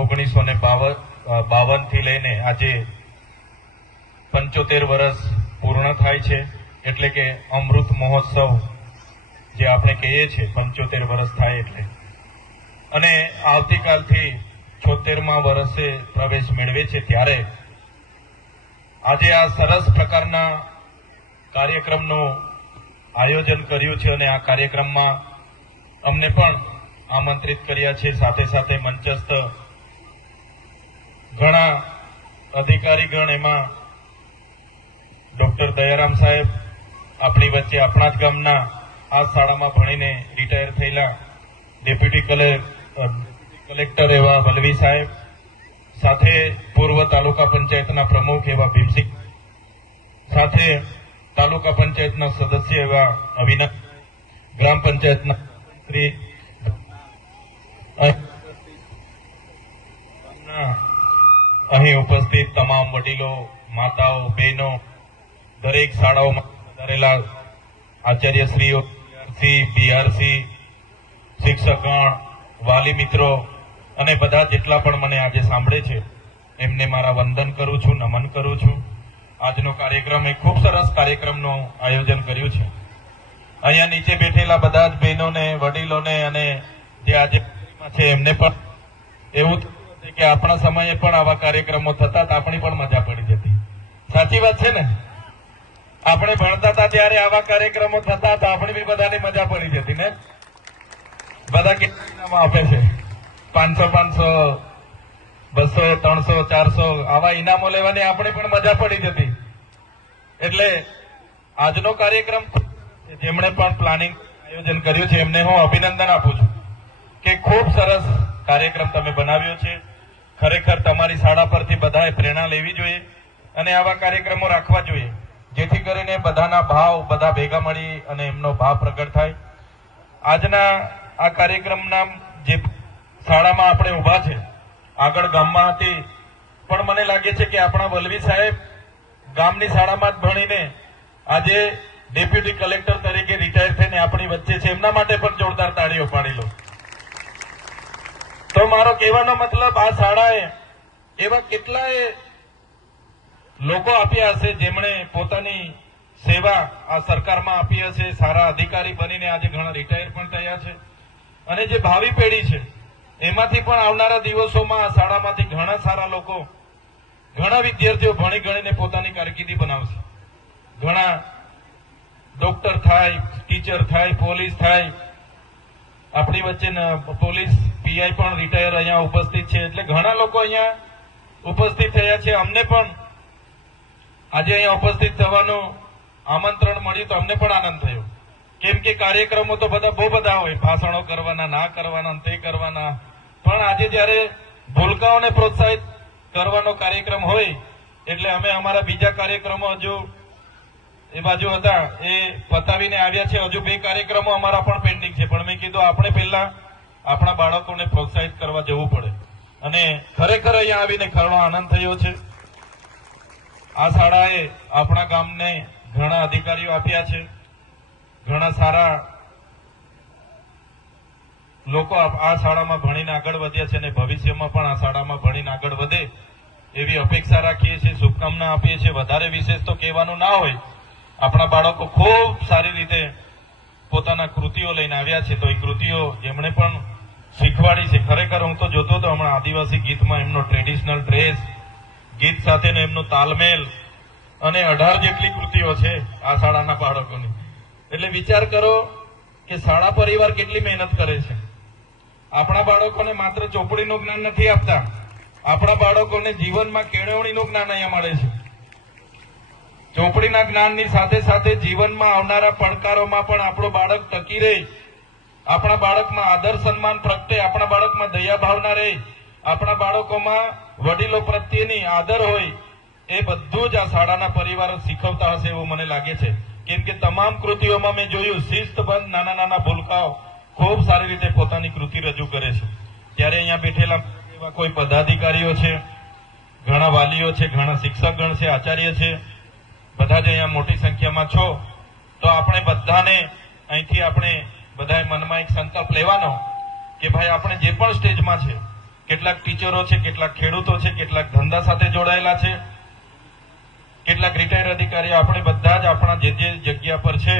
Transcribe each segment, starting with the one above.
ઓગણીસો ને બાવનથી લઈને આજે પંચોતેર વર્ષ પૂર્ણ થાય છે. એટલે કે અમૃત મહોત્સવ જે આપણે કહીએ છીએ, પંચોતેર વર્ષ થાય એટલે. અને આવતીકાલથી છોતેરમા વર્ષે પ્રવેશ મેળવે છે ત્યારે આજે આ સરસ પ્રકારના કાર્યક્રમનું આયોજન કર્યું છે અને આ કાર્યક્રમમાં અમને પણ આમંત્રિત કર્યા છે. સાથે સાથે મંચસ્થ ઘણા અધિકારીગણ એમાં ડોક્ટર દયારામ સાહેબ આપણી વચ્ચે આપણા જ ગામના આ શાળામાં ભણીને રિટાયર થયેલા ડેપ્યુટી કલેક્ટર એવા વલવી સાહેબ, સાથે પૂર્વ તાલુકા પંચાયતના પ્રમુખ એવા ભીમસિંહ, સાથે તાલુકા પંચાયતના સદસ્ય એવા અવિનાશ, ગ્રામ પંચાયતના શ્રી અહીં ઉપસ્થિત તમામ વડીલો, માતાઓ, બહેનો, દરેક શાળાઓમાં વધારેલા આચાર્યશ્રીઓ બીઆરસી બીઆરસી શિક્ષકગણ, વાલી મિત્રો અને બધા જેટલા પણ મને આજે સાંભળે છે, એમને મારા વંદન કરું છું, નમન કરું છું. આજનો કાર્યક્રમ એ ખૂબ સરસ કાર્યક્રમનું આયોજન કર્યું છે. અહીંયા નીચે બેઠેલા બધા જ બહેનોને, વડીલોને અને જે આજે છે એમને પણ એવું કે આપણા સમયે પણ આવા કાર્યક્રમો થતા આપણી પણ મજા પડી જતી. સાચી વાત છે ને? આપણે ભણતા હતા ત્યારે આવા કાર્યક્રમો થતા તો આપણી બી બધાની મજા પડી જતી ને? બધા કેટલા આપે છે. પાંચસો પાંચસો, બસો, ત્રણસો, ચારસો, આવા ઇનામો લેવાની આપણે પણ મજા પડી જતી. એટલે આજનો કાર્યક્રમ જેમણે પણ પ્લાનિંગ આયોજન કર્યું છે, એમને હું અભિનંદન આપું છું કે ખૂબ સરસ કાર્યક્રમ તમે બનાવ્યો છે. ખરેખર તમારી શાળા પરથી બધાએ પ્રેરણા લેવી જોઈએ અને આવા કાર્યક્રમો રાખવા જોઈએ, જેથી કરીને બધાના ભાવ, બધા ભેગા મળી અને એમનો ભાવ પ્રગટ થાય. આજના આ કાર્યક્રમના જે શાળામાં આપણે ઊભા છે, આગળ ગામમાં હતી, પણ મને લાગે છે કે આપણા વલવી સાહેબ ગામની શાળામાં જ ભણીને આજે ડેપ્યુટી કલેક્ટર તરીકે રિટાયર થઈને આપણી વચ્ચે છે. એમના માટે પણ જોરદાર તાળીઓ પાડી લો. મારો કહેવાનો મતલબ આ શાળાએ એવા કેટલાય લોકો આપ્યા હશે જેમણે પોતાની સેવા આ સરકારમાં આપી હશે, સારા અધિકારી બનીને આજે ઘણા રિટાયર પણ થયા છે. અને જે ભાવિ પેઢી છે, એમાંથી પણ આવનારા દિવસોમાં આ શાળામાંથી ઘણા સારા લોકો, ઘણા વિદ્યાર્થીઓ ભણી ગણીને પોતાની કારકિર્દી બનાવશે. ઘણા ડોક્ટર થાય ટીચર થાય પોલીસ થાય આપણી વચ્ચે પોલીસ પીઆઈ પણ રિટાયર અહીંયા ઉપસ્થિત છે. એટલે ઘણા લોકો અહીંયા ઉપસ્થિત થયા છે. અમને પણ આજે અહીંયા ઉપસ્થિત થવાનું આમંત્રણ મળ્યું તો અમને પણ આનંદ થયો. કેમ કે કાર્યક્રમો તો બધા બહુ બધા હોય. ભાષણો કરવાના, ના કરવાના તે કરવાના. પણ આજે જ્યારે ભૂલકાઓને પ્રોત્સાહિત કરવાનો કાર્યક્રમ હોય, એટલે અમે અમારા બીજા કાર્યક્રમો હજુ એ બાજુ હતા, એ પતાવીને આવ્યા છે. હજુ બે કાર્યક્રમો અમારા પણ પેન્ડિંગ છે. પણ મેં કીધું આપણે પહેલા આપણા બાળકોને પ્રોત્સાહિત કરવા જવું પડે. અને ખરેખર અહીંયા આવીને ઘણો આનંદ થયો છે. આ શાળાએ આપણા ગામને ઘણા અધિકારીઓ આપ્યા છે. ઘણા સારા લોકો આ શાળામાં ભણીને આગળ વધ્યા છે અને ભવિષ્યમાં પણ આ શાળામાં ભણીને આગળ વધે એવી અપેક્ષા રાખીએ છીએ, શુભકામના આપીએ છીએ. વધારે વિશેષ તો કહેવાનું ના હોય. આપણા બાળકો ખૂબ સારી રીતે પોતાના કૃતિઓ લઈને આવ્યા છે, તો એ કૃતિઓ જેમણે પણ શીખવાડી છે. ખરેખર હું તો જોતો હતો હમણાં આદિવાસી ગીતમાં એમનો ટ્રેડિશનલ ડ્રેસ ગીત સાથેનો એમનો તાલમેલ અને અઢાર જેટલી કૃતિઓ છે આ શાળાના બાળકોની. એટલે વિચાર કરો કે શાળા પરિવાર કેટલી મહેનત કરે છે. આપણા બાળકોને માત્ર ચોપડીનું જ્ઞાન નથી આપતા. આપણા બાળકોને જીવનમાં કેળવણીનું જ્ઞાન અહીંયા મળે છે. ચોપડીના જ્ઞાનની સાથે સાથે જીવનમાં આવનારા પડકારોમાં પણ આપણો બાળક ટકી રહે. આપણા બાળકમાં આદર સન્માન પ્રગટે, આપણા બાળકમાં દયા ભાવના રહે. આપણા બાળકોમાં વડીલો પ્રત્યેની આદર હોય, એ બધું જ આ શાળાના પરિવારો શીખવતા હશે એવું મને લાગે છે. કેમ કે તમામ કૃતિઓમાં મેં જોયું શિસ્તબંધ નાના નાના ભૂલકાઓ ખૂબ સારી રીતે પોતાની કૃતિ રજૂ કરે છે. ત્યારે અહીંયા બેઠેલા એવા કોઈ પદાધિકારીઓ છે, ઘણા વાલીઓ છે, ઘણા શિક્ષકગણ છે, આચાર્ય છે બધા જ અહીંયા મોટી સંખ્યામાં છો, તો આપણે બધાને અહીંથી આપણે બધાએ મનમાં એક સંકલ્પ લેવાનો કે ભાઈ આપણે જે પણ સ્ટેજમાં છે, કેટલાક ટીચરો છે, કેટલાક ખેડૂતો છે, કેટલાક ધંધા સાથે જોડાયેલા છે, કેટલાક રિટાયર અધિકારીઓ, આપણે બધા જ આપણા જે જે જગ્યા પર છે,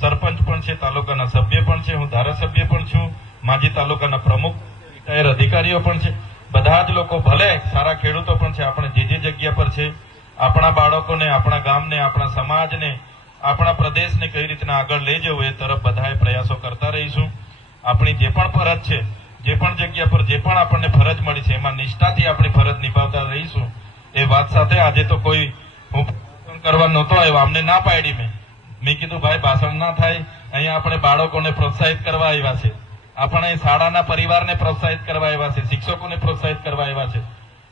સરપંચ પણ છે, તાલુકાના સભ્ય પણ છે, હું ધારાસભ્ય પણ છું, માજી તાલુકાના પ્રમુખ, રિટાયર અધિકારીઓ પણ છે, બધા જ લોકો ભલે સારા ખેડૂતો પણ છે, આપણે જે જે જગ્યા પર છે આપણા બાળકોને, આપણા ગામને, આપણા સમાજને, આપણા પ્રદેશને કઈ રીતના આગળ લઈ જવું એ તરફ બધાએ પ્રયાસો કરતા રહીશું. આપણી જે પણ ફરજ છે, જે પણ જગ્યા પર જે પણ આપણને ફરજ મળી છે, એમાં નિષ્ઠાથી આપણી ફરજ નિભાવતા રહીશું. એ વાત સાથે આજે તો કોઈ હું કરવા નહોતો આવ્યો અમને ના પાડી મેં. મેં કીધું, ભાઈ, ભાષણ ના થાય. અહીંયા આપણે બાળકોને પ્રોત્સાહિત કરવા આવ્યા છે. આપણે શાળાના પરિવારને પ્રોત્સાહિત કરવા આવ્યા છે, શિક્ષકોને પ્રોત્સાહિત કરવા આવ્યા છે.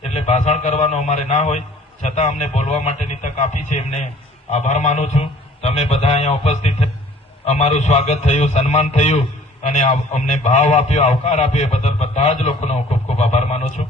એટલે ભાષણ કરવાનો અમારે ના હોય. છતાં અમને બોલવા માટેની તક આપી છે, એમને આભાર માનું છું. તમે બધા અહીંયા ઉપસ્થિત અમારું સ્વાગત થયું, સન્માન થયું, અને અમને ભાવ આપ્યો, આવકાર આપ્યો, એ બદલ બધા જ લોકોનો ખૂબ ખૂબ આભાર માનું છું.